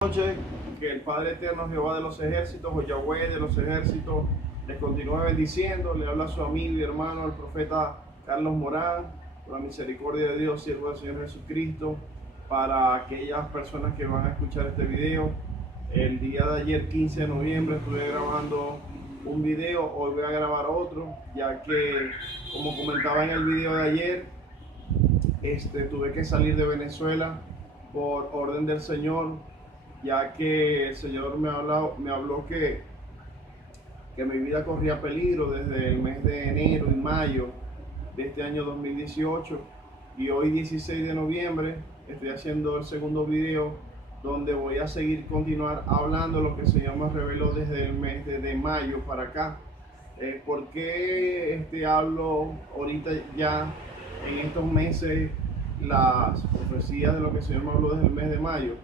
Noche, que el Padre Eterno, Jehová de los ejércitos, o Yahweh de los ejércitos, les continúe bendiciendo. Le habla su amigo y hermano, el profeta Carlos Morán, por la misericordia de Dios, siervo del Señor Jesucristo, para aquellas personas que van a escuchar este video. El día de ayer, 15 de noviembre, estuve grabando un video, hoy voy a grabar otro, ya que, como comentaba en el video de ayer, tuve que salir de Venezuela por orden del Señor, ya que el Señor me habló que mi vida corría peligro desde el mes de enero y mayo de este año 2018, y hoy 16 de noviembre estoy haciendo el segundo video donde voy a continuar hablando lo que el Señor me reveló desde el mes de mayo para acá. ¿Por qué hablo ahorita ya en estos meses las profecías de lo que el Señor me habló desde el mes de mayo?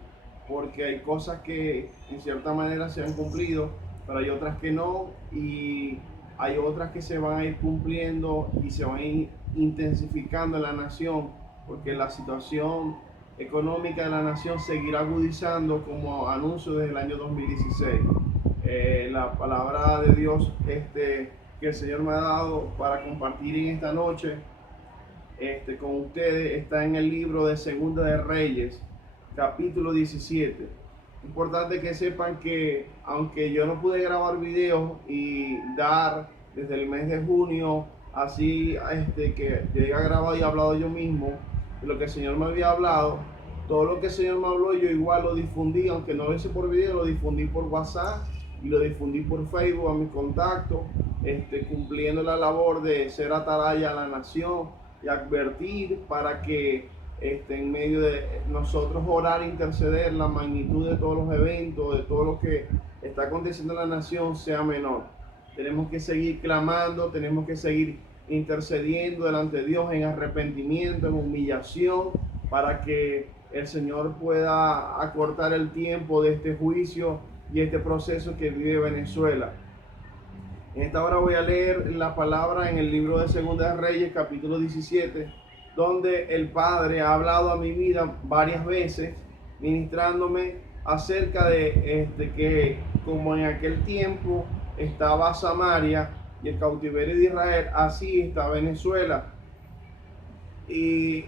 Porque hay cosas que en cierta manera se han cumplido, pero hay otras que no, y hay otras que se van a ir cumpliendo y se van a ir intensificando en la nación, porque la situación económica de la nación seguirá agudizando, como anuncio desde el año 2016. La palabra de Dios que el Señor me ha dado para compartir en esta noche con ustedes está en el libro de Segunda de Reyes, capítulo 17. Importante que sepan que, aunque yo no pude grabar videos y dar desde el mes de junio, así que llegué a grabar y hablado yo mismo de lo que el Señor me había hablado, todo lo que el Señor me habló yo igual lo difundí, aunque no lo hice por video, lo difundí por WhatsApp y lo difundí por Facebook a mis contactos, cumpliendo la labor de ser atalaya a la nación y advertir para que en medio de nosotros orar e interceder, la magnitud de todos los eventos, de todo lo que está aconteciendo en la nación sea menor. Tenemos que seguir clamando, tenemos que seguir intercediendo delante de Dios en arrepentimiento, en humillación, para que el Señor pueda acortar el tiempo de este juicio y este proceso que vive Venezuela. En esta hora voy a leer la palabra en el libro de Segunda de Reyes, capítulo 17, donde el Padre ha hablado a mi vida varias veces, ministrándome acerca de que, como en aquel tiempo estaba Samaria y el cautiverio de Israel, así está Venezuela. Y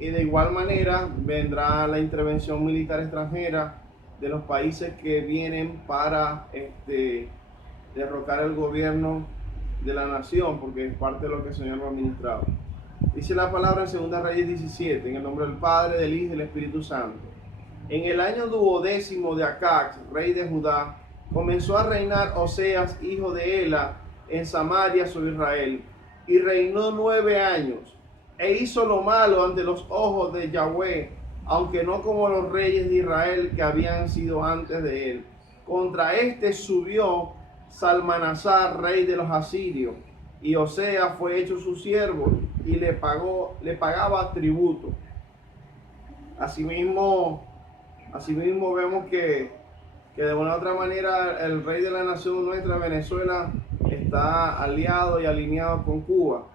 de igual manera vendrá la intervención militar extranjera de los países que vienen para derrocar el gobierno de la nación, porque es parte de lo que el Señor lo ha ministrado. Dice la palabra en 2 Reyes 17, en el nombre del Padre, del Hijo y del Espíritu Santo. En el año 12º de Acax, rey de Judá, comenzó a reinar Oseas, hijo de Ela, en Samaria sobre Israel, y reinó 9 años, e hizo lo malo ante los ojos de Yahweh, aunque no como los reyes de Israel que habían sido antes de él. Contra subió Salmanasar, rey de los asirios, y Oseas fue hecho su siervo y le pagaba tributo. Asimismo vemos que de una u otra manera el rey de la nación nuestra, Venezuela, está aliado y alineado con Cuba.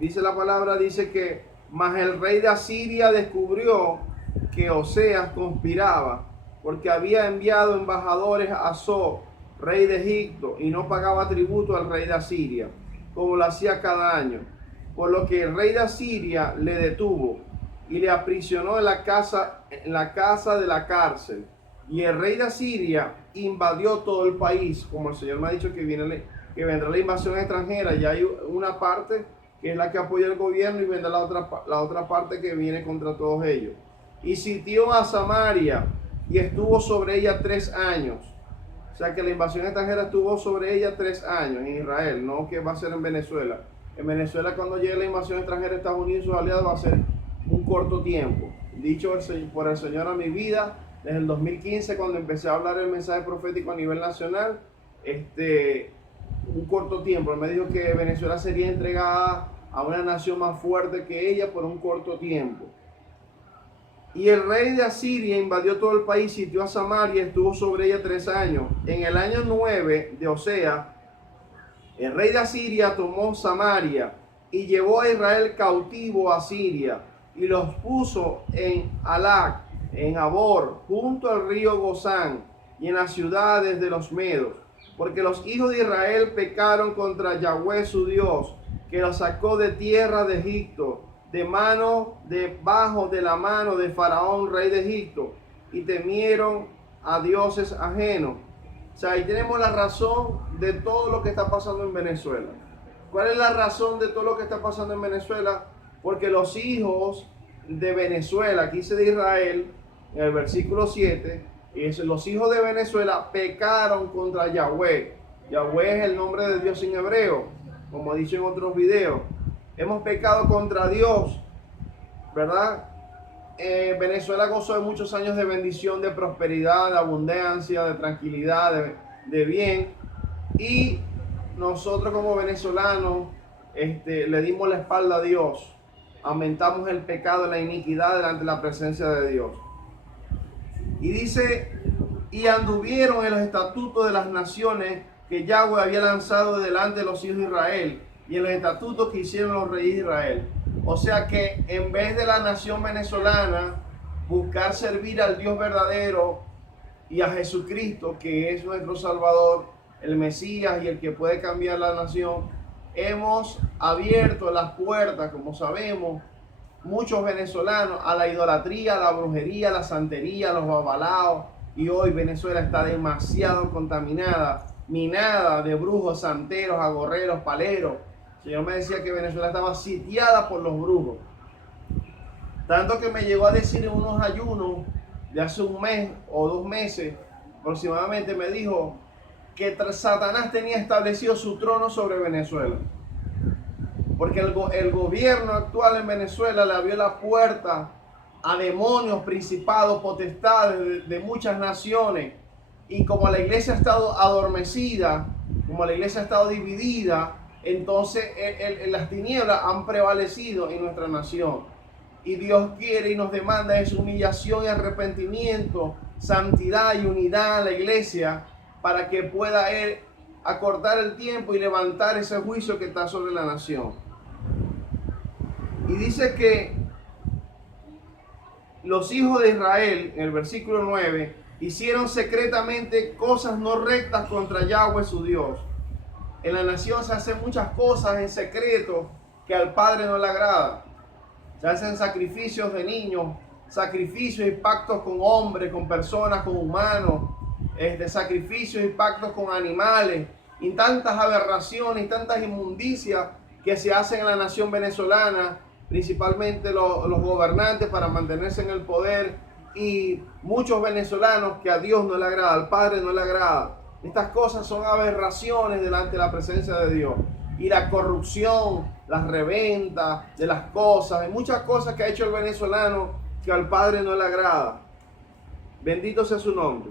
Dice la palabra, dice que mas el rey de Asiria descubrió que Oseas conspiraba, porque había enviado embajadores a So, rey de Egipto, y no pagaba tributo al rey de Asiria, como lo hacía cada año. Por lo que el rey de Asiria le detuvo y le aprisionó en la casa de la cárcel. Y el rey de Asiria invadió todo el país, como el Señor me ha dicho que vendrá la invasión extranjera. Ya hay una parte que es la que apoya el gobierno, y vendrá la otra parte que viene contra todos ellos. Y sitió a Samaria y estuvo sobre ella 3 años. O sea que la invasión extranjera estuvo sobre ella 3 años en Israel, no que va a ser en Venezuela. En Venezuela, cuando llegue la invasión extranjera de Estados Unidos y sus aliados, va a ser un corto tiempo. Dicho por el Señor a mi vida, desde el 2015, cuando empecé a hablar el mensaje profético a nivel nacional, un corto tiempo. Él me dijo que Venezuela sería entregada a una nación más fuerte que ella por un corto tiempo. Y el rey de Asiria invadió todo el país, sitió a Samaria, estuvo sobre ella 3 años. En el año 9 de Oseas, el rey de Asiria tomó Samaria y llevó a Israel cautivo a Siria, y los puso en Alac, en Habor, junto al río Gozán, y en las ciudades de los medos. Porque los hijos de Israel pecaron contra Yahweh su Dios, que los sacó de tierra de Egipto, debajo de la mano de Faraón, rey de Egipto, y temieron a dioses ajenos. O sea, ahí tenemos la razón de todo lo que está pasando en Venezuela. ¿Cuál es la razón de todo lo que está pasando en Venezuela? Porque los hijos de Venezuela, aquí dice de Israel, en el versículo 7, los hijos de Venezuela pecaron contra Yahweh. Yahweh es el nombre de Dios en hebreo, como he dicho en otros videos. Hemos pecado contra Dios, ¿verdad? Venezuela gozó de muchos años de bendición, de prosperidad, de abundancia, de tranquilidad, de bien. Y nosotros como venezolanos le dimos la espalda a Dios. Aumentamos el pecado y la iniquidad delante de la presencia de Dios. Y dice, y anduvieron en los estatutos de las naciones que Yahweh había lanzado de delante de los hijos de Israel, y en los estatutos que hicieron los reyes de Israel. O sea que en vez de la nación venezolana buscar servir al Dios verdadero y a Jesucristo, que es nuestro Salvador, el Mesías y el que puede cambiar la nación, hemos abierto las puertas, como sabemos, muchos venezolanos, a la idolatría, a la brujería, a la santería, a los babalaos. Y hoy Venezuela está demasiado contaminada, minada de brujos, santeros, agorreros, paleros. El Señor me decía que Venezuela estaba sitiada por los brujos. Tanto que me llegó a decir en unos ayunos de hace un mes o 2 meses aproximadamente, me dijo que Satanás tenía establecido su trono sobre Venezuela. Porque el gobierno actual en Venezuela le abrió la puerta a demonios, principados, potestades de muchas naciones. Y como la iglesia ha estado adormecida, como la iglesia ha estado dividida, entonces las tinieblas han prevalecido en nuestra nación. Y Dios quiere y nos demanda es humillación y arrepentimiento, santidad y unidad en la iglesia, para que pueda Él acortar el tiempo y levantar ese juicio que está sobre la nación. Y dice que los hijos de Israel, en el versículo 9, hicieron secretamente cosas no rectas contra Yahweh su Dios. En la nación se hacen muchas cosas en secreto que al Padre no le agrada. Se hacen sacrificios de niños, sacrificios y pactos con hombres, con personas, con humanos, sacrificios y pactos con animales, y tantas aberraciones y tantas inmundicias que se hacen en la nación venezolana, principalmente los gobernantes para mantenerse en el poder, y muchos venezolanos que a Dios no le agrada, al Padre no le agrada. Estas cosas son aberraciones delante de la presencia de Dios. Y la corrupción, las reventas de las cosas, hay muchas cosas que ha hecho el venezolano que al Padre no le agrada. Bendito sea su nombre.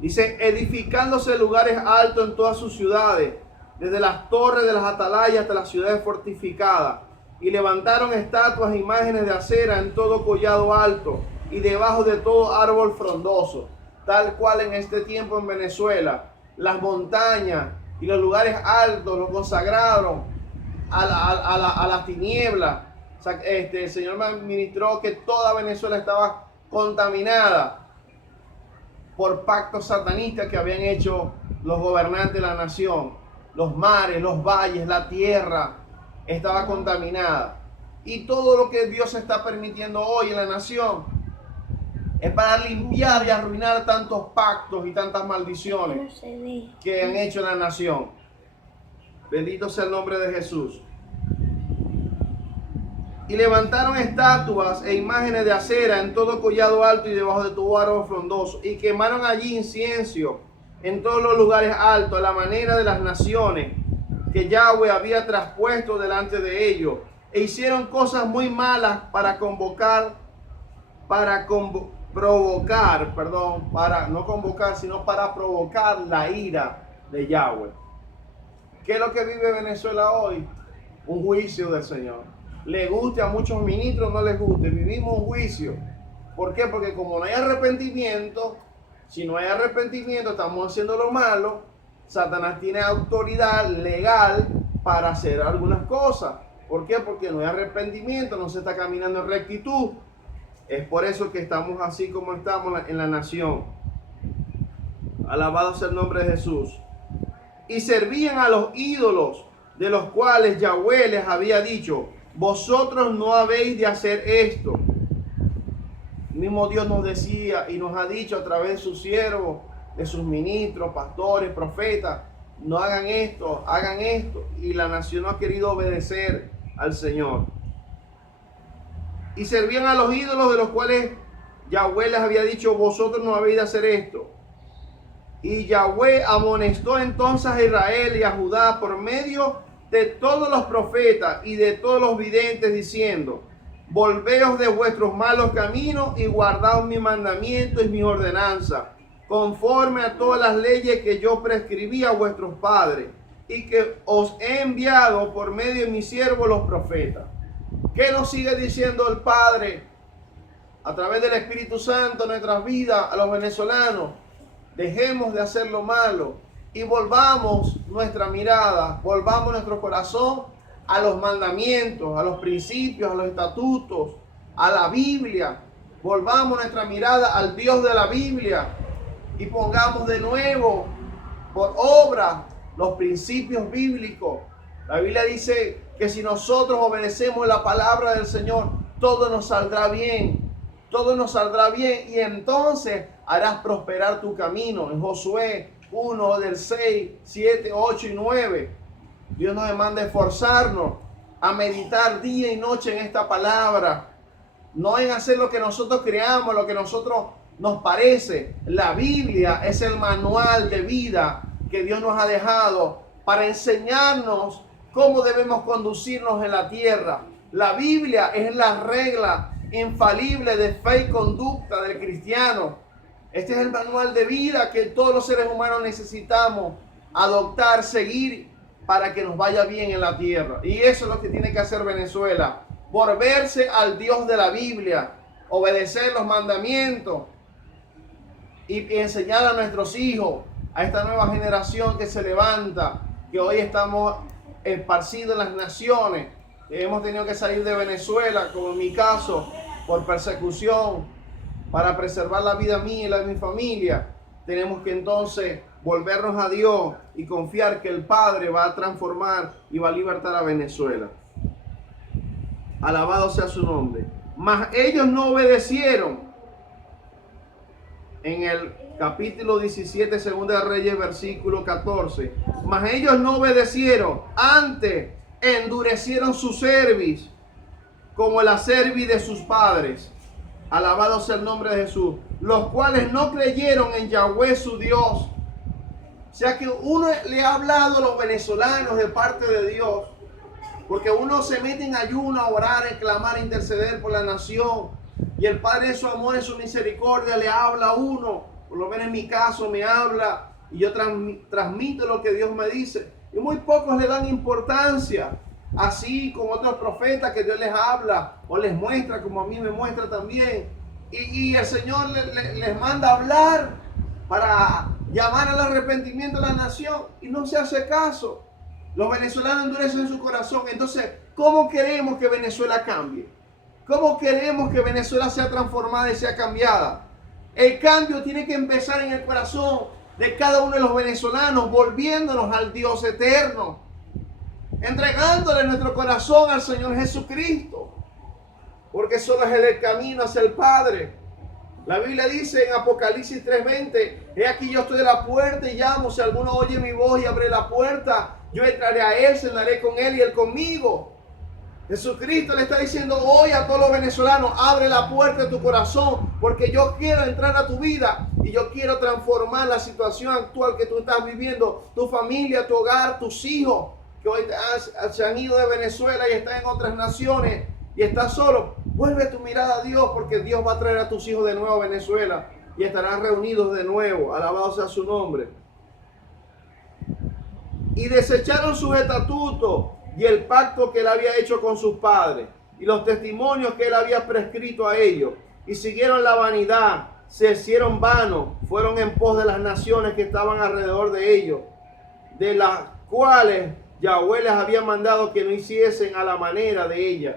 Dice, edificándose lugares altos en todas sus ciudades, desde las torres de las atalayas hasta las ciudades fortificadas. Y levantaron estatuas e imágenes de acera en todo collado alto y debajo de todo árbol frondoso, tal cual en este tiempo en Venezuela. Las montañas y los lugares altos los consagraron a las tinieblas. O sea, el Señor me ministró que toda Venezuela estaba contaminada por pactos satanistas que habían hecho los gobernantes de la nación. Los mares, los valles, la tierra estaba contaminada. Y todo lo que Dios está permitiendo hoy en la nación es para limpiar y arruinar tantos pactos y tantas maldiciones que han hecho en la nación. Bendito sea el nombre de Jesús. Y levantaron estatuas e imágenes de acera en todo collado alto y debajo de todo árbol frondoso. Y quemaron allí incienso en todos los lugares altos, a la manera de las naciones que Yahweh había traspuesto delante de ellos. E hicieron cosas muy malas para provocar la ira de Yahweh. ¿Qué es lo que vive Venezuela hoy? Un juicio del Señor. Le guste a muchos ministros, no les guste, vivimos un juicio. ¿Por qué? Porque como no hay arrepentimiento, si no hay arrepentimiento, estamos haciendo lo malo, Satanás tiene autoridad legal para hacer algunas cosas. ¿Por qué? Porque no hay arrepentimiento, no se está caminando en rectitud. Es por eso que estamos así como estamos en la nación. Alabado sea el nombre de Jesús. Y servían a los ídolos, de los cuales Yahweh les había dicho: vosotros no habéis de hacer esto. El mismo Dios nos decía y nos ha dicho a través de sus siervos, de sus ministros, pastores, profetas: no hagan esto, hagan esto. Y la nación no ha querido obedecer al Señor. Y servían a los ídolos, de los cuales Yahweh les había dicho: vosotros no habéis de hacer esto. Y Yahweh amonestó entonces a Israel y a Judá por medio de todos los profetas y de todos los videntes, diciendo: volveos de vuestros malos caminos y guardaos mi mandamiento y mi ordenanza, conforme a todas las leyes que yo prescribí a vuestros padres y que os he enviado por medio de mis siervos los profetas. ¿Qué nos sigue diciendo el Padre a través del Espíritu Santo en nuestras vidas a los venezolanos? Dejemos de hacer lo malo y volvamos nuestra mirada, volvamos nuestro corazón a los mandamientos, a los principios, a los estatutos, a la Biblia. Volvamos nuestra mirada al Dios de la Biblia y pongamos de nuevo por obra los principios bíblicos. La Biblia dice que si nosotros obedecemos la palabra del Señor, todo nos saldrá bien. Todo nos saldrá bien y entonces harás prosperar tu camino. En Josué 1 del 6, 7, 8 y 9. Dios nos demanda esforzarnos a meditar día y noche en esta palabra. No en hacer lo que nosotros creamos, lo que nosotros nos parece. La Biblia es el manual de vida que Dios nos ha dejado para enseñarnos cómo debemos conducirnos en la tierra. La Biblia es la regla infalible de fe y conducta del cristiano. Este es el manual de vida que todos los seres humanos necesitamos adoptar, seguir, para que nos vaya bien en la tierra. Y eso es lo que tiene que hacer Venezuela: volverse al Dios de la Biblia, obedecer los mandamientos y enseñar a nuestros hijos, a esta nueva generación que se levanta, que hoy estamos esparcidos en las naciones. Hemos tenido que salir de Venezuela, como en mi caso, por persecución, para preservar la vida mía y la de mi familia. Tenemos que entonces volvernos a Dios y confiar que el Padre va a transformar y va a libertar a Venezuela. Alabado sea su nombre. Mas ellos no obedecieron. En el capítulo 17, Segunda de Reyes, versículo 14. Mas ellos no obedecieron, antes endurecieron su cerviz, como la cerviz de sus padres. Alabado sea el nombre de Jesús. Los cuales no creyeron en Yahweh su Dios. O sea que uno le ha hablado a los venezolanos de parte de Dios, porque uno se mete en ayuno a orar, a clamar, a interceder por la nación, y el Padre en su amor, en su misericordia le habla a uno. Por lo menos en mi caso me habla y yo transmito lo que Dios me dice, y muy pocos le dan importancia. Así con otros profetas que Dios les habla o les muestra, como a mí me muestra también, y el Señor les manda a hablar para llamar al arrepentimiento a la nación, y no se hace caso. Los venezolanos endurecen su corazón. Entonces, ¿cómo queremos que Venezuela cambie? ¿Cómo queremos que Venezuela sea transformada y sea cambiada? El cambio tiene que empezar en el corazón de cada uno de los venezolanos, volviéndonos al Dios eterno, entregándole nuestro corazón al Señor Jesucristo, porque solo es el camino hacia el Padre. La Biblia dice en Apocalipsis 3:20: he aquí yo estoy a la puerta y llamo. Si alguno oye mi voz y abre la puerta, yo entraré a él, cenaré con él y él conmigo. Jesucristo le está diciendo hoy a todos los venezolanos: abre la puerta de tu corazón, porque yo quiero entrar a tu vida y yo quiero transformar la situación actual que tú estás viviendo, tu familia, tu hogar, tus hijos, que hoy se han ido de Venezuela y están en otras naciones y estás solo. Vuelve tu mirada a Dios, porque Dios va a traer a tus hijos de nuevo a Venezuela y estarán reunidos de nuevo. Alabado sea su nombre. Y desecharon sus estatutos y el pacto que él había hecho con sus padres y los testimonios que él había prescrito a ellos, y siguieron la vanidad, se hicieron vanos, fueron en pos de las naciones que estaban alrededor de ellos, de las cuales Yahweh les había mandado que no hiciesen a la manera de ellas,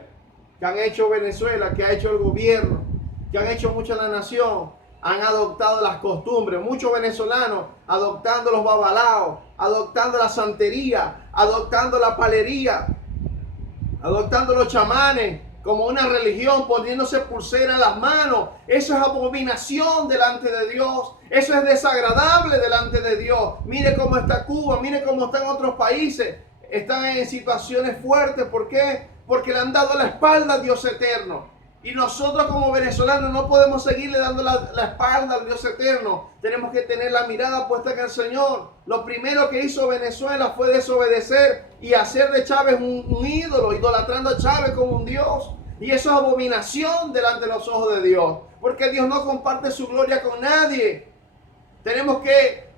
que han hecho Venezuela, que ha hecho el gobierno. que han hecho mucho en la nación, han adoptado las costumbres. Muchos venezolanos adoptando los babalaos, adoptando la santería, adoptando la palería, adoptando los chamanes como una religión, poniéndose pulsera en las manos. Eso es abominación delante de Dios. Eso es desagradable delante de Dios. Mire cómo está Cuba, mire cómo están otros países. Están en situaciones fuertes. ¿Por qué? Porque le han dado la espalda al Dios eterno. Y nosotros como venezolanos no podemos seguirle dando la espalda al Dios eterno. Tenemos que tener la mirada puesta en el Señor. Lo primero que hizo Venezuela fue desobedecer y hacer de Chávez un ídolo, idolatrando a Chávez como un Dios. Y eso es abominación delante de los ojos de Dios. Porque Dios no comparte su gloria con nadie. Tenemos que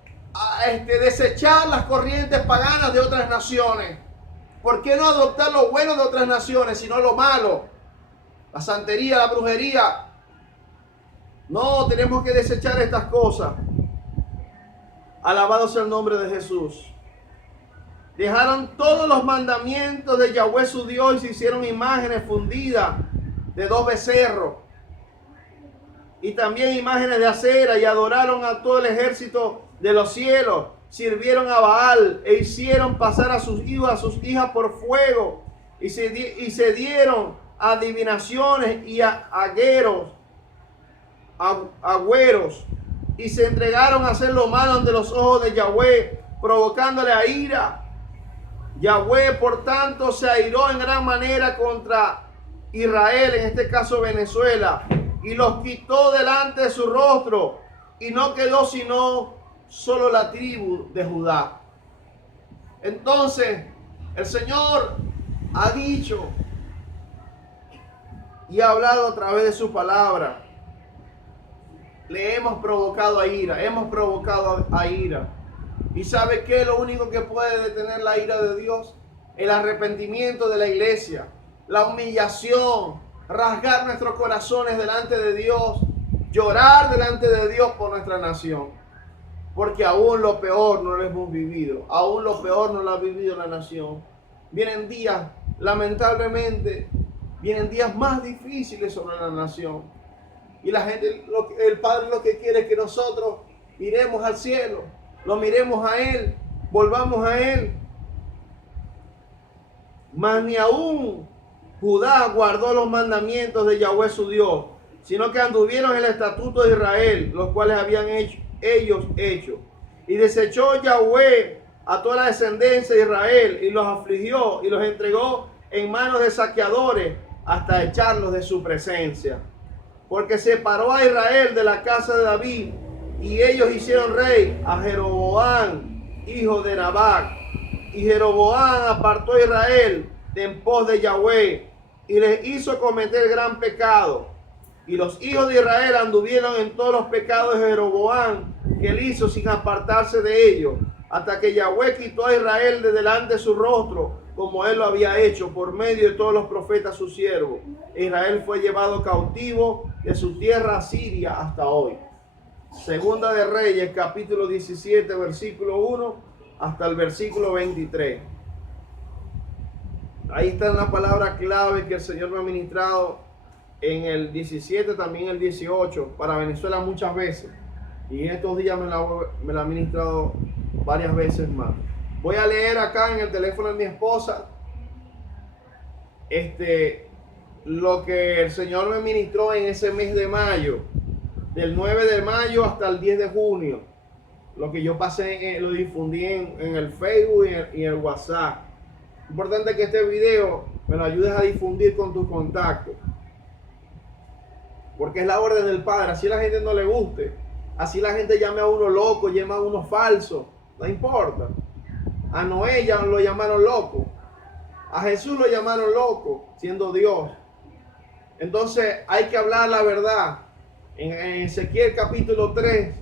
desechar las corrientes paganas de otras naciones. ¿Por qué no adoptar lo bueno de otras naciones, sino lo malo? La santería, la brujería. No, tenemos que desechar estas cosas. Alabado sea el nombre de Jesús. Dejaron todos los mandamientos de Yahweh su Dios y se hicieron imágenes fundidas de 2 becerros. Y también imágenes de acera, y adoraron a todo el ejército de los cielos. Sirvieron a Baal e hicieron pasar a sus hijos, a sus hijas por fuego. Y se dieron adivinaciones y agüeros, y se entregaron a hacer lo malo ante los ojos de Yahweh, provocándole a ira. Yahweh, por tanto, se airó en gran manera contra Israel, en este caso Venezuela, y los quitó delante de su rostro, y no quedó sino solo la tribu de Judá. Entonces, el Señor ha dicho y ha hablado a través de su palabra. Le hemos provocado a ira, hemos provocado a ira. ¿Y sabe qué? Lo único que puede detener la ira de Dios, el arrepentimiento de la iglesia, la humillación, rasgar nuestros corazones delante de Dios, llorar delante de Dios por nuestra nación. Porque aún lo peor no lo hemos vivido, aún lo peor no lo ha vivido la nación. Vienen días, lamentablemente, vienen días más difíciles sobre la nación. Y la gente, el Padre lo que quiere es que nosotros miremos al cielo, lo miremos a Él, volvamos a Él. Mas ni aún Judá guardó los mandamientos de Yahweh su Dios, sino que anduvieron en el estatuto de Israel, los cuales habían ellos hecho. Y desechó Yahweh a toda la descendencia de Israel, y los afligió y los entregó en manos de saqueadores, hasta echarlos de su presencia. Porque separó a Israel de la casa de David, y ellos hicieron rey a Jeroboam, hijo de Nabat. Y Jeroboam apartó a Israel de en pos de Yahweh, y les hizo cometer gran pecado. Y los hijos de Israel anduvieron en todos los pecados de Jeroboam que él hizo, sin apartarse de ellos, hasta que Yahweh quitó a Israel de delante de su rostro, como él lo había hecho por medio de todos los profetas sus siervos. Israel fue llevado cautivo de su tierra Siria hasta hoy. Segunda de Reyes, capítulo 17, versículo 1 hasta el versículo 23. Ahí está una palabra clave que el Señor me ha ministrado en el 17, también el 18, para Venezuela muchas veces. Y en estos días me la ha ministrado varias veces más. Voy a leer acá en el teléfono de mi esposa lo que el Señor me ministró en ese mes de mayo, del 9 de mayo hasta el 10 de junio. Lo que yo pasé, lo difundí en el Facebook y en el WhatsApp. Importante que este video me lo ayudes a difundir con tus contactos, porque es la orden del Padre. Así a la gente no le guste, así la gente llame a uno loco, llame a uno falso, no importa. A Noé ya lo llamaron loco, a Jesús lo llamaron loco, siendo Dios. Entonces hay que hablar la verdad. En Ezequiel capítulo 3,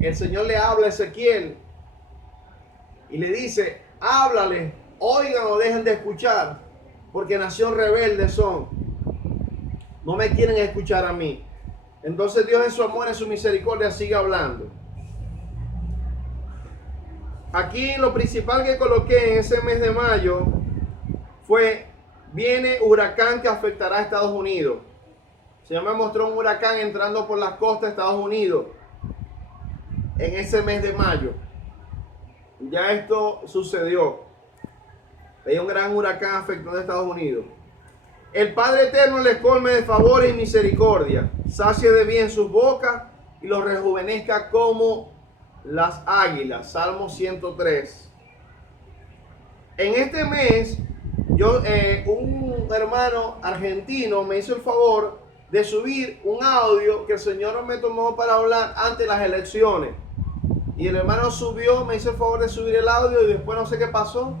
el Señor le habla a Ezequiel y le dice: háblale, oigan o dejen de escuchar, porque nación rebelde son. No me quieren escuchar a mí. Entonces Dios en su amor, en su misericordia sigue hablando. Aquí lo principal que coloqué en ese mes de mayo fue: viene huracán que afectará a Estados Unidos. Señor me mostró un huracán entrando por las costas de Estados Unidos en ese mes de mayo. Ya esto sucedió. Hay un gran huracán afectando a Estados Unidos. El Padre Eterno les colme de favores y misericordia, sacie de bien sus bocas y los rejuvenezca como las águilas. Salmo 103. En este mes, un hermano argentino me hizo el favor de subir un audio que el Señor me tomó para hablar ante las elecciones. Y el hermano subió, me hizo el favor de subir el audio y después no sé qué pasó.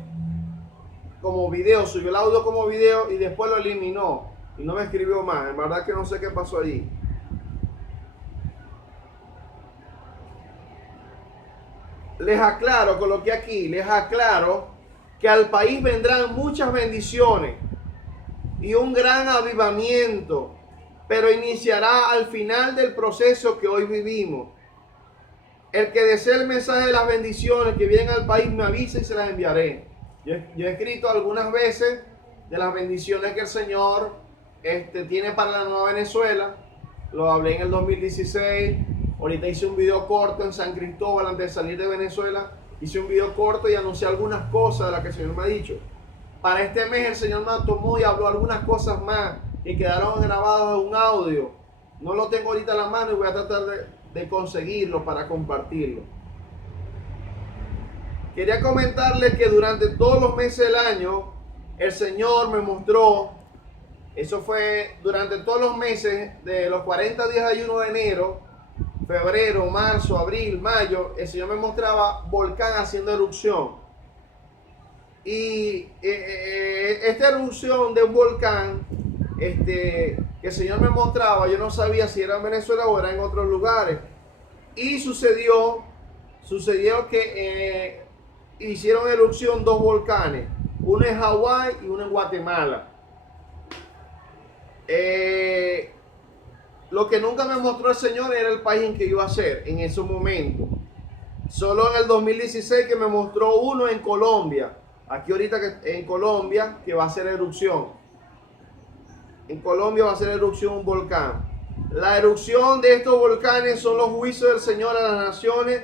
Como video, subió el audio como video y después lo eliminó. Y no me escribió más. En verdad que no sé qué pasó allí. Les aclaro, coloqué aquí, les aclaro que al país vendrán muchas bendiciones y un gran avivamiento, pero iniciará al final del proceso que hoy vivimos. El que desee el mensaje de las bendiciones que vienen al país me avisa y se las enviaré. Yo he escrito algunas veces de las bendiciones que el Señor tiene para la nueva Venezuela. Lo hablé en el 2016. Ahorita hice un video corto en San Cristóbal antes de salir de Venezuela. Hice un video corto y anuncié algunas cosas de las que el Señor me ha dicho. Para este mes el Señor me tomó y habló algunas cosas más que quedaron grabadas en un audio. No lo tengo ahorita en la mano y voy a tratar de conseguirlo para compartirlo. Quería comentarles que durante todos los meses del año el Señor me mostró, eso fue durante todos los meses de los 40 días de ayuno de enero, febrero, marzo, abril, mayo, el Señor me mostraba volcán haciendo erupción. Y esta erupción de un volcán que el Señor me mostraba, yo no sabía si era en Venezuela o era en otros lugares. Y sucedió que hicieron erupción dos volcanes, uno en Hawái y uno en Guatemala. Lo que nunca me mostró el Señor era el país en que iba a ser en esos momentos. Solo en el 2016 que me mostró uno en Colombia. Aquí ahorita en Colombia que va a hacer erupción. En Colombia va a hacer erupción un volcán. La erupción de estos volcanes son los juicios del Señor a las naciones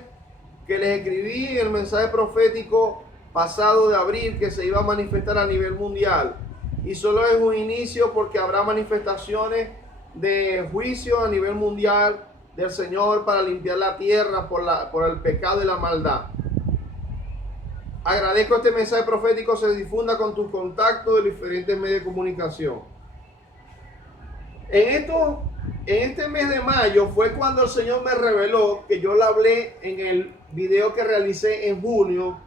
que les escribí en el mensaje profético pasado de abril que se iba a manifestar a nivel mundial. Y solo es un inicio porque habrá manifestaciones de juicio a nivel mundial del Señor para limpiar la tierra por el pecado y la maldad. Agradezco este mensaje profético se difunda con tus contactos de diferentes medios de comunicación. En este mes de mayo fue cuando el Señor me reveló, que yo le hablé en el video que realicé en junio,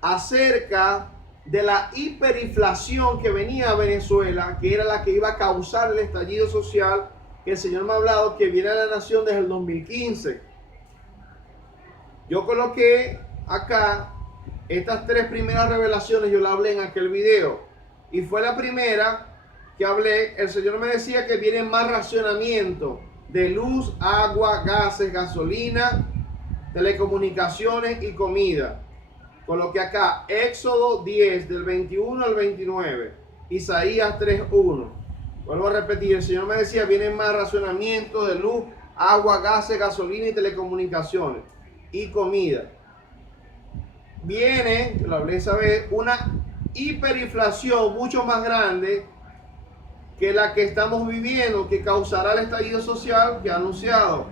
acerca de la hiperinflación que venía a Venezuela, que era la que iba a causar el estallido social, que el Señor me ha hablado que viene a la nación desde el 2015. Yo coloqué acá estas tres primeras revelaciones, yo las hablé en aquel video, y fue la primera que hablé. El Señor me decía que viene más racionamiento de luz, agua, gases, gasolina, telecomunicaciones y comida. Coloqué acá Éxodo 10 del 21 al 29, Isaías 3:1. Vuelvo a repetir, el Señor me decía viene más racionamiento de luz, agua, gases, gasolina y telecomunicaciones y comida. Viene, lo hablé esa vez, una hiperinflación mucho más grande que la que estamos viviendo, que causará el estallido social que ha anunciado.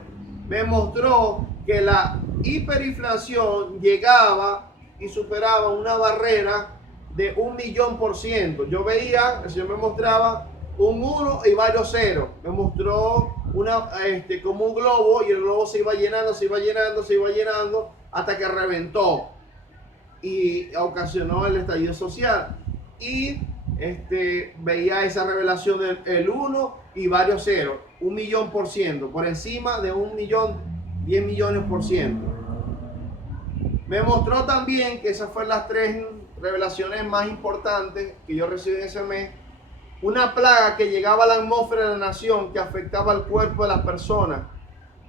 Me mostró que la hiperinflación llegaba y superaba una barrera de 1.000.000%. Yo veía, el Señor me mostraba un 1 y varios ceros. Me mostró como un globo y el globo se iba llenando, se iba llenando, se iba llenando hasta que reventó y ocasionó el estallido social. Y veía esa revelación del 1 y varios ceros, 1.000.000%, por encima de 1.000.000, 10 millones%. Me mostró también que esas fueron las tres revelaciones más importantes que yo recibí en ese mes. Una plaga que llegaba a la atmósfera de la nación, que afectaba al cuerpo de las personas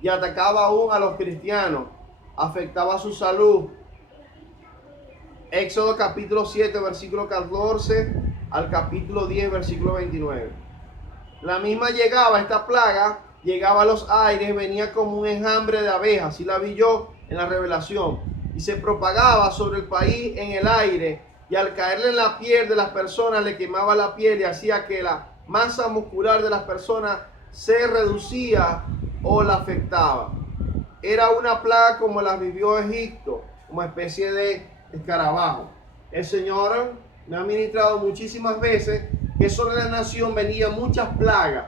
y atacaba aún a los cristianos, afectaba su salud. Éxodo capítulo 7, versículo 14 al capítulo 10, versículo 29. La misma llegaba, esta plaga, llegaba a los aires, venía como un enjambre de abejas, así la vi yo en la Revelación, y se propagaba sobre el país en el aire, y al caerle en la piel de las personas le quemaba la piel y hacía que la masa muscular de las personas se reducía o la afectaba. Era una plaga como la vivió Egipto, como especie de escarabajo. El Señor me ha ministrado muchísimas veces que sobre la nación venían muchas plagas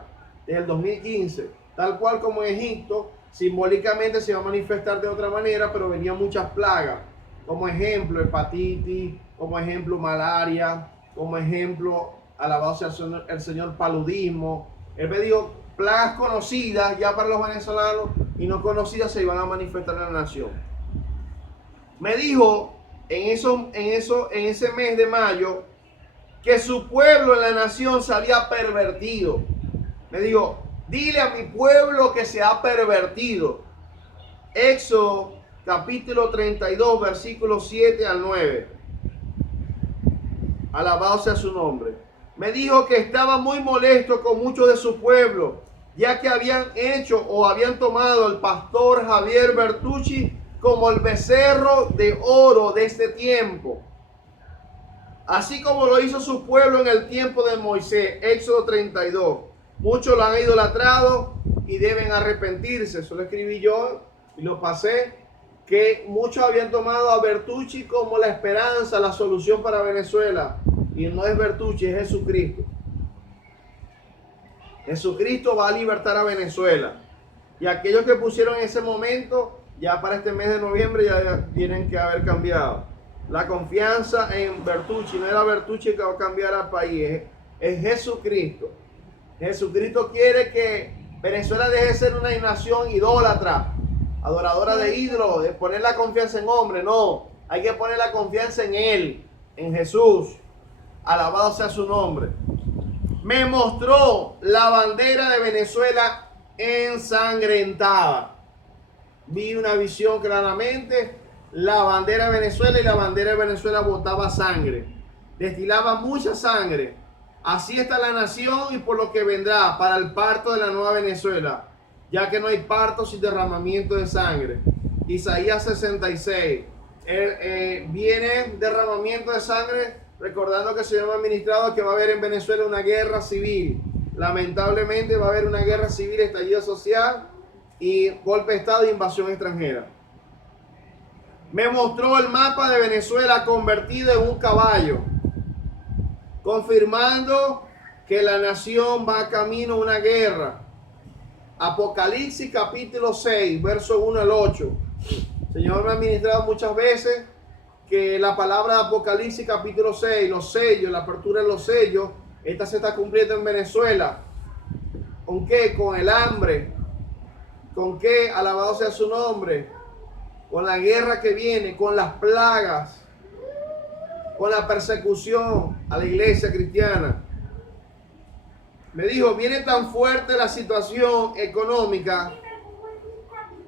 desde el 2015, tal cual como en Egipto, simbólicamente se va a manifestar de otra manera, pero venían muchas plagas, como ejemplo hepatitis, como ejemplo malaria, como ejemplo, alabado sea el Señor, paludismo. Él me dijo, plagas conocidas ya para los venezolanos y no conocidas se iban a manifestar en la nación. Me dijo en ese mes de mayo que su pueblo en la nación se había pervertido. Me dijo, dile a mi pueblo que se ha pervertido. Éxodo capítulo 32, versículos 7 al 9. Alabado sea su nombre. Me dijo que estaba muy molesto con muchos de su pueblo, ya que habían hecho o habían tomado al pastor Javier Bertucci como el becerro de oro de este tiempo, así como lo hizo su pueblo en el tiempo de Moisés. Éxodo 32. Muchos lo han idolatrado y deben arrepentirse. Eso lo escribí yo y lo pasé, que muchos habían tomado a Bertucci como la esperanza, la solución para Venezuela. Y no es Bertucci, es Jesucristo. Jesucristo va a libertar a Venezuela. Y aquellos que pusieron en ese momento, ya para este mes de noviembre, ya tienen que haber cambiado. La confianza en Bertucci, no era Bertucci que va a cambiar al país, es Jesucristo. Jesucristo quiere que Venezuela deje de ser una nación idólatra, adoradora de ídolos, de poner la confianza en hombre. No, hay que poner la confianza en Él, en Jesús. Alabado sea su nombre. Me mostró la bandera de Venezuela ensangrentada. Vi una visión claramente, la bandera de Venezuela, y la bandera de Venezuela botaba sangre, destilaba mucha sangre. Así está la nación y por lo que vendrá para el parto de la nueva Venezuela, ya que no hay parto sin derramamiento de sangre. Isaías 66. Viene derramamiento de sangre, recordando que el Señor me ha ministrado que va a haber en Venezuela una guerra civil. Lamentablemente va a haber una guerra civil, estallido social y golpe de Estado e invasión extranjera. Me mostró el mapa de Venezuela convertido en un caballo, confirmando que la nación va camino a una guerra. Apocalipsis capítulo 6, verso 1 al 8. El Señor me ha ministrado muchas veces que la palabra de Apocalipsis capítulo 6, los sellos, la apertura de los sellos, esta se está cumpliendo en Venezuela. ¿Con qué? Con el hambre. ¿Con qué? Alabado sea su nombre. Con la guerra que viene, con las plagas, con la persecución a la iglesia cristiana. Me dijo, viene tan fuerte la situación económica.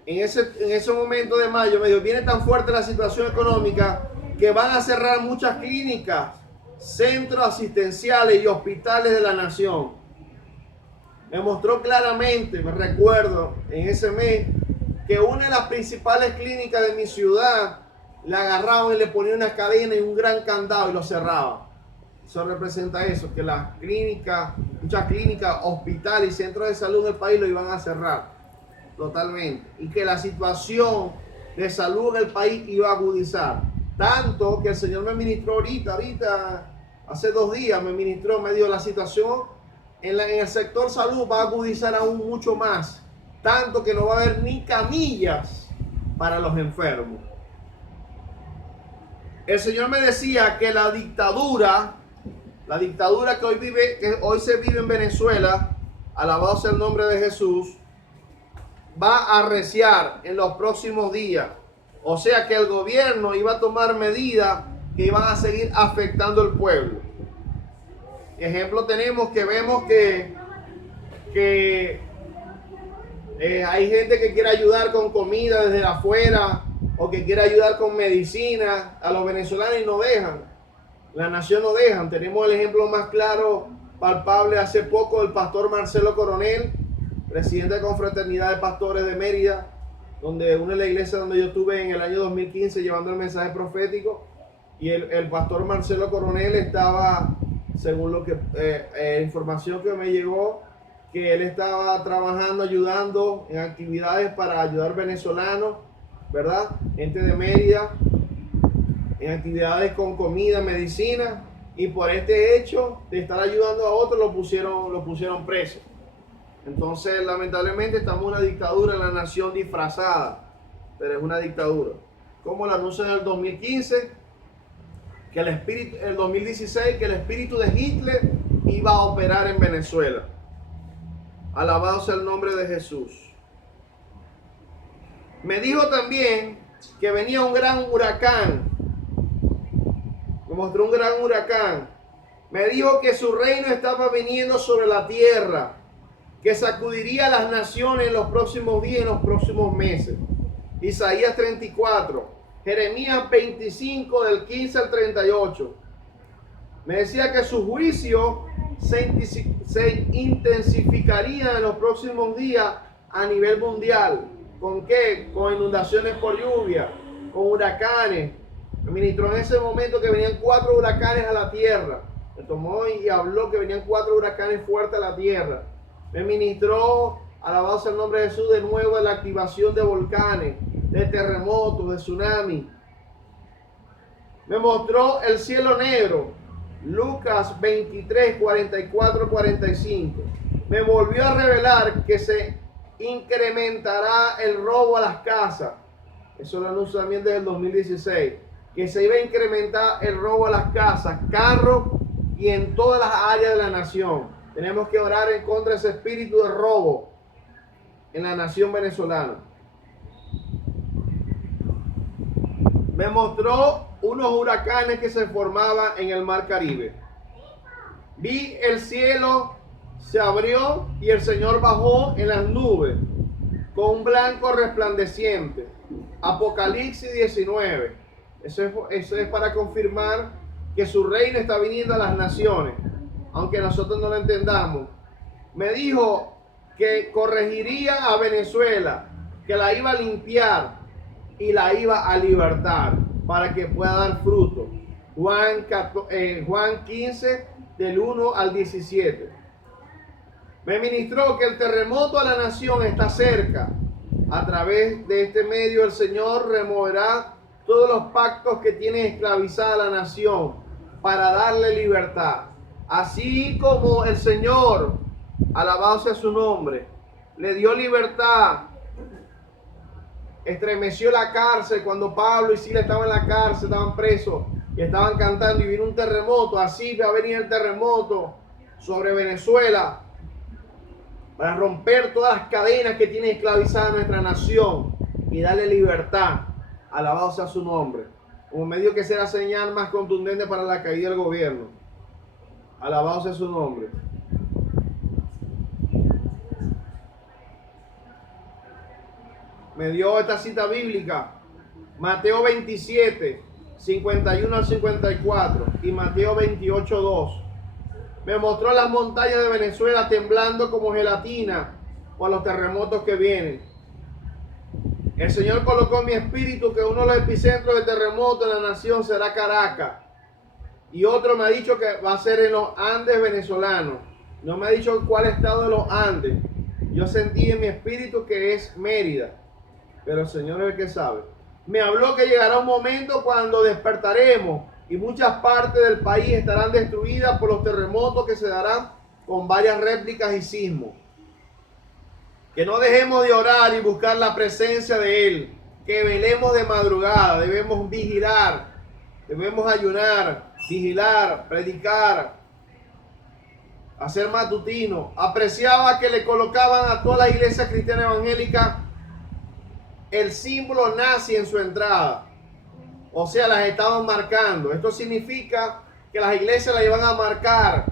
En ese momento de mayo me dijo, viene tan fuerte la situación económica que van a cerrar muchas clínicas, centros asistenciales y hospitales de la nación. Me mostró claramente, me recuerdo en ese mes, que una de las principales clínicas de mi ciudad la agarraban y le ponían una cadena y un gran candado y lo cerraban. Eso representa eso, que las clínicas, muchas clínicas, hospitales y centros de salud del país lo iban a cerrar totalmente. Y que la situación de salud en el país iba a agudizar. Tanto que el Señor me ministró ahorita, hace 2 días me ministró, me dio la situación en el sector salud va a agudizar aún mucho más. Tanto que no va a haber ni camillas para los enfermos. El Señor me decía que la dictadura que hoy se vive en Venezuela, alabado sea el nombre de Jesús, va a arreciar en los próximos días. O sea que el gobierno iba a tomar medidas que iban a seguir afectando al pueblo. Ejemplo tenemos que vemos que hay gente que quiere ayudar con comida desde afuera o que quiere ayudar con medicina a los venezolanos y no dejan. La nación no dejan. Tenemos el ejemplo más claro palpable hace poco del pastor Marcelo Coronel, presidente de Confraternidad de Pastores de Mérida, donde una de las iglesias donde yo estuve en el año 2015 llevando el mensaje profético, y el pastor Marcelo Coronel estaba, según lo que información que me llegó, que él estaba trabajando, ayudando en actividades para ayudar venezolanos, ¿verdad? Gente de Mérida, en actividades con comida, medicina, y por este hecho de estar ayudando a otros lo pusieron preso. Entonces, lamentablemente, estamos en una dictadura en la nación disfrazada, pero es una dictadura. Como el anuncio del 2015, que el 2016, que el espíritu de Hitler iba a operar en Venezuela. Alabado sea el nombre de Jesús. Me dijo también que venía un gran huracán. Me mostró un gran huracán. Me dijo que su reino estaba viniendo sobre la tierra, que sacudiría a las naciones en los próximos días, en los próximos meses. Isaías 34, Jeremías 25 del 15 al 38. Me decía que su juicio se intensificaría en los próximos días a nivel mundial. ¿Con qué? Con inundaciones por lluvia, con huracanes. Me ministró en ese momento que venían 4 huracanes a la tierra. Me tomó y habló que venían 4 huracanes fuertes a la tierra. Me ministró, alabado sea el nombre de Jesús, de nuevo de la activación de volcanes, de terremotos, de tsunamis. Me mostró el cielo negro, Lucas 23, 44, 45. Me volvió a revelar que se incrementará el robo a las casas. Eso lo anunció también desde el 2016. Que se iba a incrementar el robo a las casas, carros y en todas las áreas de la nación. Tenemos que orar en contra de ese espíritu de robo en la nación venezolana. Me mostró unos huracanes que se formaban en el mar Caribe. Vi el cielo se abrió y el Señor bajó en las nubes con un blanco resplandeciente. Apocalipsis 19. Eso es para confirmar que su reino está viniendo a las naciones, aunque nosotros no lo entendamos. Me dijo que corregiría a Venezuela, que la iba a limpiar y la iba a libertar para que pueda dar fruto. Juan 15, del 1 al 17. Me ministró que el terremoto a la nación está cerca. A través de este medio el Señor removerá todos los pactos que tienen esclavizada a la nación para darle libertad. Así como el Señor, alabado sea su nombre, le dio libertad, estremeció la cárcel cuando Pablo y Silas estaban en la cárcel, estaban presos y estaban cantando y vino un terremoto. Así va a venir el terremoto sobre Venezuela para romper todas las cadenas que tiene esclavizada nuestra nación y darle libertad. Alabado sea su nombre. Como medio que sea la señal más contundente para la caída del gobierno. Alabado sea su nombre. Me dio esta cita bíblica. Mateo 27, 51 al 54 y Mateo 28, 2. Me mostró las montañas de Venezuela temblando como gelatina por los terremotos que vienen. El Señor colocó en mi espíritu que uno de los epicentros de terremoto en la nación será Caracas. Y otro me ha dicho que va a ser en los Andes venezolanos. No me ha dicho cuál estado de los Andes. Yo sentí en mi espíritu que es Mérida. Pero el Señor es el que sabe. Me habló que llegará un momento cuando despertaremos y muchas partes del país estarán destruidas por los terremotos que se darán con varias réplicas y sismos. Que no dejemos de orar y buscar la presencia de Él. Que velemos de madrugada. Debemos vigilar. Debemos ayunar, vigilar, predicar, hacer matutino. Apreciaba que le colocaban a toda la iglesia cristiana evangélica el símbolo nazi en su entrada. O sea, las estaban marcando. Esto significa que las iglesias las iban a marcar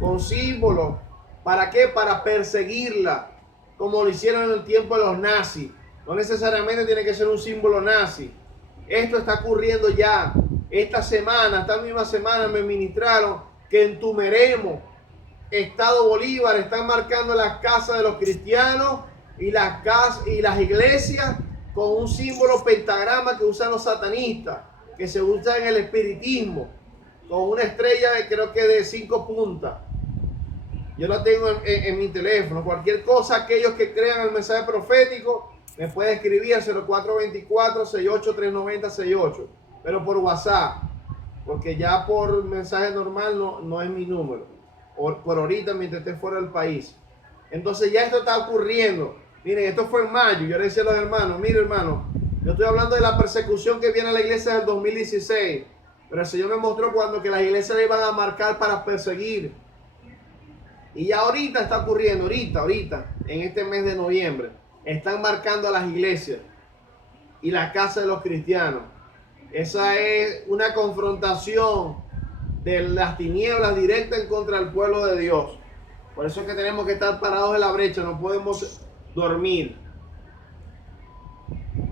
con símbolos. ¿Para qué? Para perseguirla, como lo hicieron en el tiempo de los nazis. No necesariamente tiene que ser un símbolo nazi. Esto está ocurriendo ya. Esta misma semana me ministraron que en Tumeremo Estado Bolívar están marcando las casas de los cristianos y las iglesias con un símbolo pentagrama que usan los satanistas, que se usa en el espiritismo, con una estrella creo que de 5 puntas. Yo la tengo en mi teléfono. Cualquier cosa, aquellos que crean el mensaje profético, me puede escribir al 0424-68-390-68, pero por WhatsApp, porque ya por mensaje normal no es mi número, por ahorita mientras esté fuera del país. Entonces ya esto está ocurriendo. Miren, esto fue en mayo. Yo le decía a los hermanos, mire hermano, yo estoy hablando de la persecución que viene a la iglesia del 2016, pero el Señor me mostró cuando que las iglesias le iban a marcar para perseguir. Y ya ahorita está ocurriendo, ahorita, en este mes de noviembre, están marcando a las iglesias y la casa de los cristianos. Esa es una confrontación de las tinieblas directa en contra del pueblo de Dios. Por eso es que tenemos que estar parados en la brecha, no podemos dormir.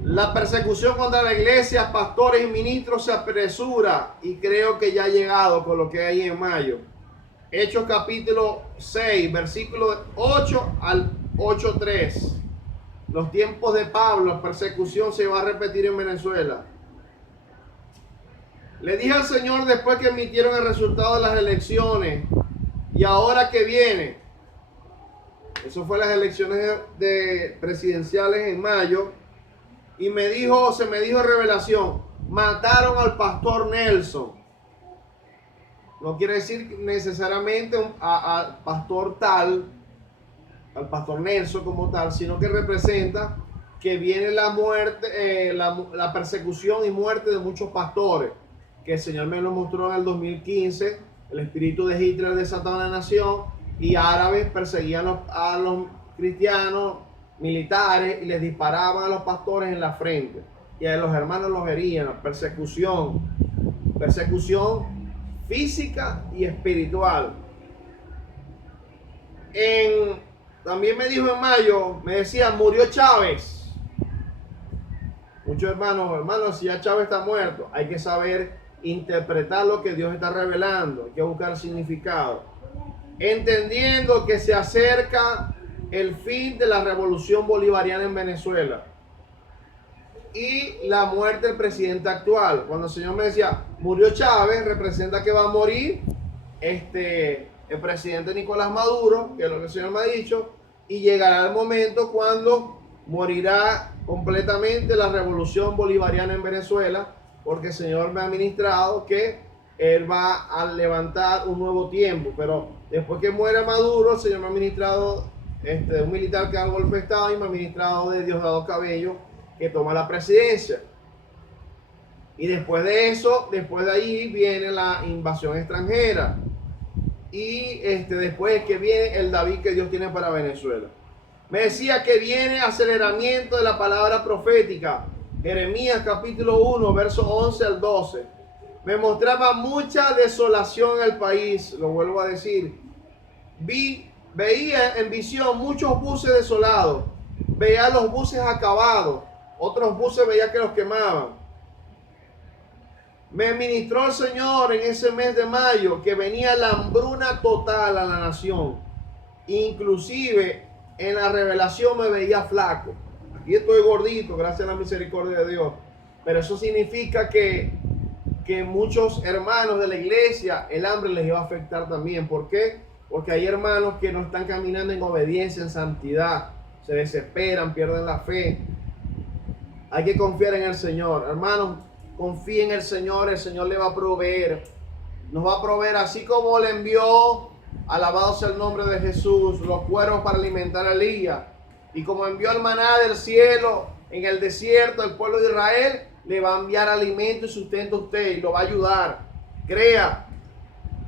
La persecución contra la iglesia, pastores y ministros se apresura y creo que ya ha llegado con lo que hay en mayo. Hechos capítulo 6, versículo 8 al 8:3. Los tiempos de Pablo, la persecución se va a repetir en Venezuela. Le dije al Señor después que emitieron el resultado de las elecciones, y ahora que viene, eso fue las elecciones presidenciales en mayo, y se me dijo en revelación, mataron al pastor Nelson. No quiere decir necesariamente al pastor tal, al pastor Nelson como tal, sino que representa que viene la muerte, la persecución y muerte de muchos pastores, que el Señor me lo mostró en el 2015, el espíritu de Hitler desató en la nación y árabes perseguían a los cristianos militares y les disparaban a los pastores en la frente y a los hermanos los herían. Persecución física y espiritual. También me dijo en mayo, me decía, murió Chávez. Muchos hermanos, si ya Chávez está muerto, hay que saber interpretar lo que Dios está revelando, hay que buscar significado. Entendiendo que se acerca el fin de la revolución bolivariana en Venezuela y la muerte del presidente actual. Cuando el Señor me decía, murió Chávez, representa que va a morir el presidente Nicolás Maduro, que es lo que el Señor me ha dicho, y llegará el momento cuando morirá completamente la revolución bolivariana en Venezuela, porque el Señor me ha ministrado que Él va a levantar un nuevo tiempo. Pero después que muera Maduro, el Señor me ha ministrado un militar que da golpe de Estado, y me ha ministrado de Diosdado Cabello, que toma la presidencia. Y después de eso, después de ahí viene la invasión extranjera. Y después que viene el David que Dios tiene para Venezuela. Me decía que viene aceleramiento de la palabra profética. Jeremías capítulo 1, versos 11 al 12. Me mostraba mucha desolación en el país, lo vuelvo a decir. Veía en visión muchos buses desolados. Veía los buses acabados. Otros buses veía que los quemaban. Me ministró el Señor en ese mes de mayo que venía la hambruna total a la nación. Inclusive en la revelación me veía flaco. Aquí estoy gordito, gracias a la misericordia de Dios. Pero eso significa que muchos hermanos de la iglesia, el hambre les iba a afectar también. ¿Por qué? Porque hay hermanos que no están caminando en obediencia, en santidad. Se desesperan, pierden la fe. Hay que confiar en el Señor. Hermanos, confíe en el Señor le va a proveer. Nos va a proveer así como le envió, alabado sea el nombre de Jesús, los cuervos para alimentar a Elías. Y como envió el maná del cielo en el desierto al pueblo de Israel, le va a enviar alimento y sustento a usted y lo va a ayudar. Crea.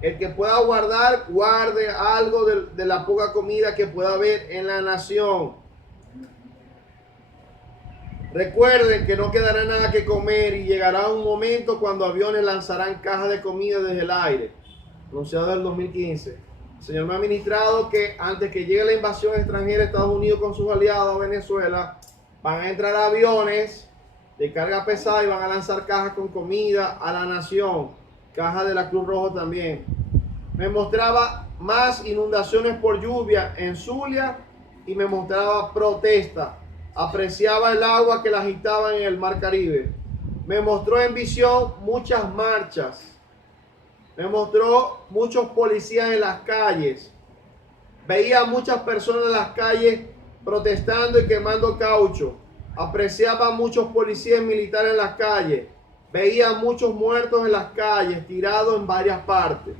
El que pueda guardar, guarde algo de la poca comida que pueda haber en la nación. Recuerden que no quedará nada que comer y llegará un momento cuando aviones lanzarán cajas de comida desde el aire. Anunciado en el 2015. El Señor me ha ministrado que antes que llegue la invasión extranjera, Estados Unidos con sus aliados a Venezuela, van a entrar aviones de carga pesada y van a lanzar cajas con comida a la nación. Cajas de la Cruz Roja también. Me mostraba más inundaciones por lluvia en Zulia y me mostraba protesta. Apreciaba el agua que la agitaba en el mar Caribe. Me mostró en visión muchas marchas. Me mostró muchos policías en las calles. Veía muchas personas en las calles protestando y quemando caucho. Apreciaba muchos policías militares en las calles. Veía muchos muertos en las calles, tirados en varias partes.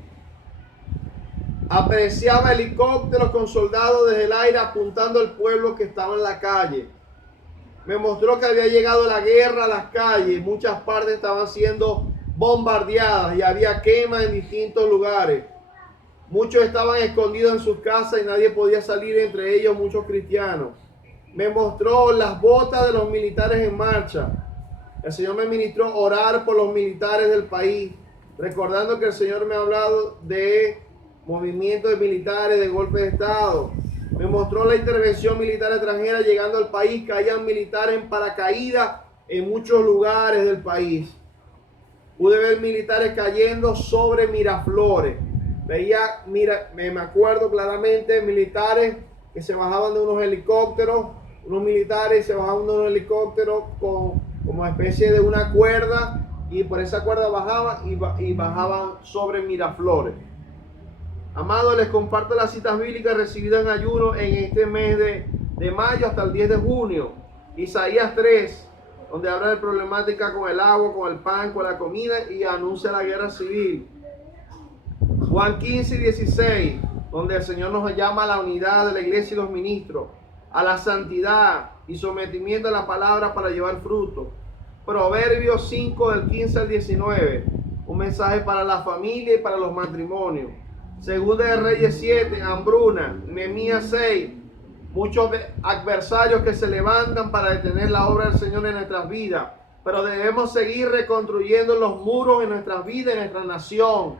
Apreciaba helicópteros con soldados desde el aire apuntando al pueblo que estaba en la calle. Me mostró que había llegado la guerra a las calles. Muchas partes estaban siendo bombardeadas y había quemas en distintos lugares. Muchos estaban escondidos en sus casas y nadie podía salir, entre ellos muchos cristianos. Me mostró las botas de los militares en marcha. El Señor me ministró orar por los militares del país, recordando que el Señor me ha hablado de movimientos de militares, de golpes de Estado. Me mostró la intervención militar extranjera llegando al país. Caían militares en paracaídas en muchos lugares del país. Pude ver militares cayendo sobre Miraflores. Me acuerdo claramente militares que se bajaban de unos helicópteros. Unos militares se bajaban de unos helicópteros con como especie de una cuerda, y por esa cuerda bajaban y bajaban sobre Miraflores. Amados, les comparto las citas bíblicas recibidas en ayuno en este mes de mayo hasta el 10 de junio. Isaías 3, donde habla de problemática con el agua, con el pan, con la comida, y anuncia la guerra civil. Juan 15 y 16, donde el Señor nos llama a la unidad de la iglesia y los ministros, a la santidad y sometimiento a la palabra para llevar fruto. Proverbios 5 del 15 al 19, un mensaje para la familia y para los matrimonios. Segunda de Reyes 7, hambruna. Nehemías 6, muchos adversarios que se levantan para detener la obra del Señor en nuestras vidas, pero debemos seguir reconstruyendo los muros en nuestras vidas, en nuestra nación.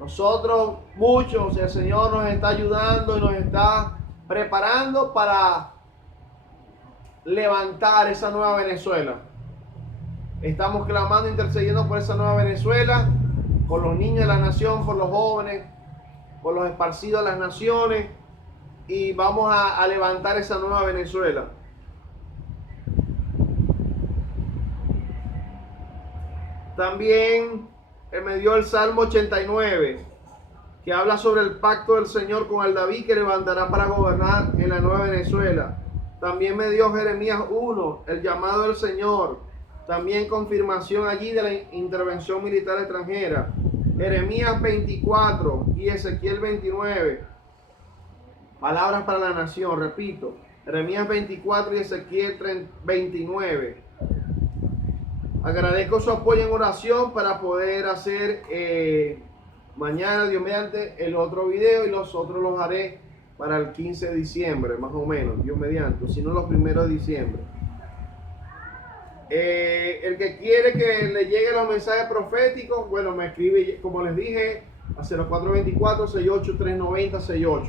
Nosotros, muchos, el Señor nos está ayudando y nos está preparando para levantar esa nueva Venezuela. Estamos clamando, intercediendo por esa nueva Venezuela, por los niños de la nación, por los jóvenes, por los esparcidos de las naciones, y vamos a levantar esa nueva Venezuela. También Él me dio el Salmo 89, que habla sobre el pacto del Señor con el David que levantará para gobernar en la nueva Venezuela. También me dio Jeremías 1, el llamado del Señor. También confirmación allí de la intervención militar extranjera. Jeremías 24 y Ezequiel 29. Palabras para la nación, repito. Jeremías 24 y Ezequiel 29. Agradezco su apoyo en oración para poder hacer mañana, Dios mediante, el otro video, y los otros los haré para el 15 de diciembre, más o menos, Dios mediante, si no los primeros de diciembre. El que quiere que le lleguen los mensajes proféticos, bueno, me escribe, como les dije, a 0424-68-390-68.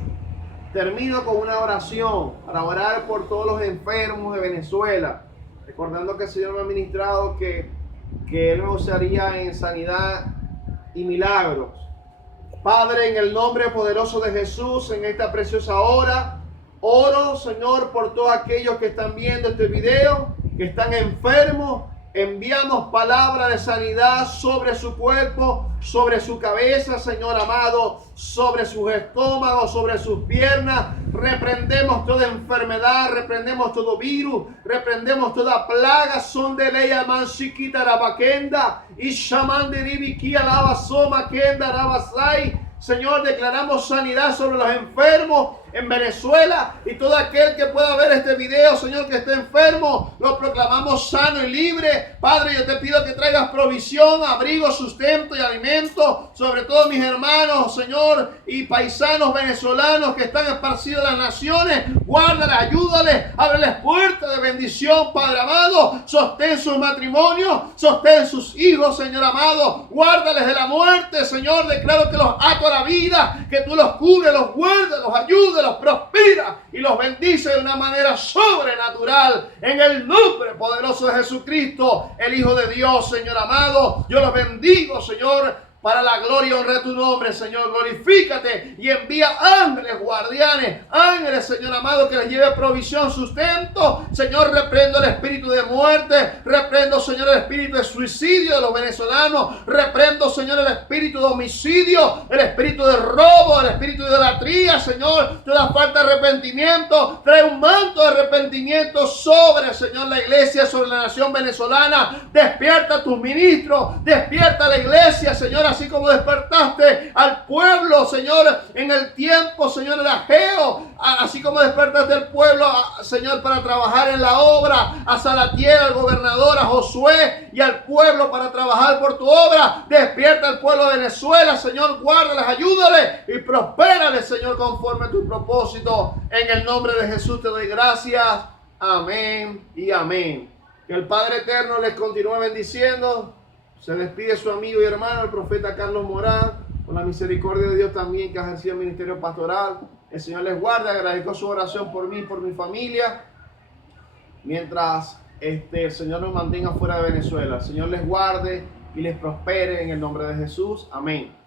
Termino con una oración para orar por todos los enfermos de Venezuela, recordando que el Señor me ha ministrado que Él me usaría en sanidad y milagros. Padre, en el nombre poderoso de Jesús, en esta preciosa hora, oro, Señor, por todos aquellos que están viendo este video, que están enfermos. Enviamos palabra de sanidad sobre su cuerpo, sobre su cabeza, Señor amado, sobre sus estómagos, sobre sus piernas. Reprendemos toda enfermedad, reprendemos todo virus, reprendemos toda plaga. Son de ley aman chiquita rabakenda y shaman de ribiki alaba soma kenda rabasai. Señor, declaramos sanidad sobre los enfermos en Venezuela, y todo aquel que pueda ver este video, Señor, que esté enfermo, lo proclamamos sano y libre. Padre, yo te pido que traigas provisión, abrigo, sustento y alimento sobre todos mis hermanos, Señor, y paisanos venezolanos que están esparcidos en las naciones. Guárdales, ayúdales, ábreles puertas de bendición, Padre amado. Sostén sus matrimonios, sostén sus hijos, Señor amado. Guárdales de la muerte, Señor. Declaro que los ato a la vida, que tú los cubres, los guardas, los ayudes, los prospera y los bendice de una manera sobrenatural, en el nombre poderoso de Jesucristo, el Hijo de Dios, Señor amado. Yo los bendigo, Señor, para la gloria y honra de tu nombre, Señor. Glorifícate y envía ángeles, guardianes, ángeles, Señor amado, que les lleve provisión, sustento. Señor, reprendo el espíritu de muerte, reprendo, Señor, el espíritu de suicidio de los venezolanos, reprendo, Señor, el espíritu de homicidio, el espíritu de robo, el espíritu de idolatría, Señor, toda falta de arrepentimiento. Trae un manto de arrepentimiento sobre, Señor, la iglesia, sobre la nación venezolana. Despierta a tus ministros, despierta a la iglesia, Señor, así como despertaste al pueblo, Señor, en el tiempo, Señor, de Ageo, así como despertaste al pueblo, Señor, para trabajar en la obra, a Salatiel, al gobernador, a Josué y al pueblo para trabajar por tu obra. Despierta al pueblo de Venezuela, Señor, guárdales, ayúdales y prospérales, Señor, conforme a tu propósito. En el nombre de Jesús te doy gracias. Amén y amén. Que el Padre Eterno les continúe bendiciendo. Se despide su amigo y hermano, el profeta Carlos Morán, con la misericordia de Dios también, que ejercía el ministerio pastoral. El Señor les guarde. Agradezco su oración por mí y por mi familia, mientras el Señor nos mantenga fuera de Venezuela. El Señor les guarde y les prospere en el nombre de Jesús. Amén.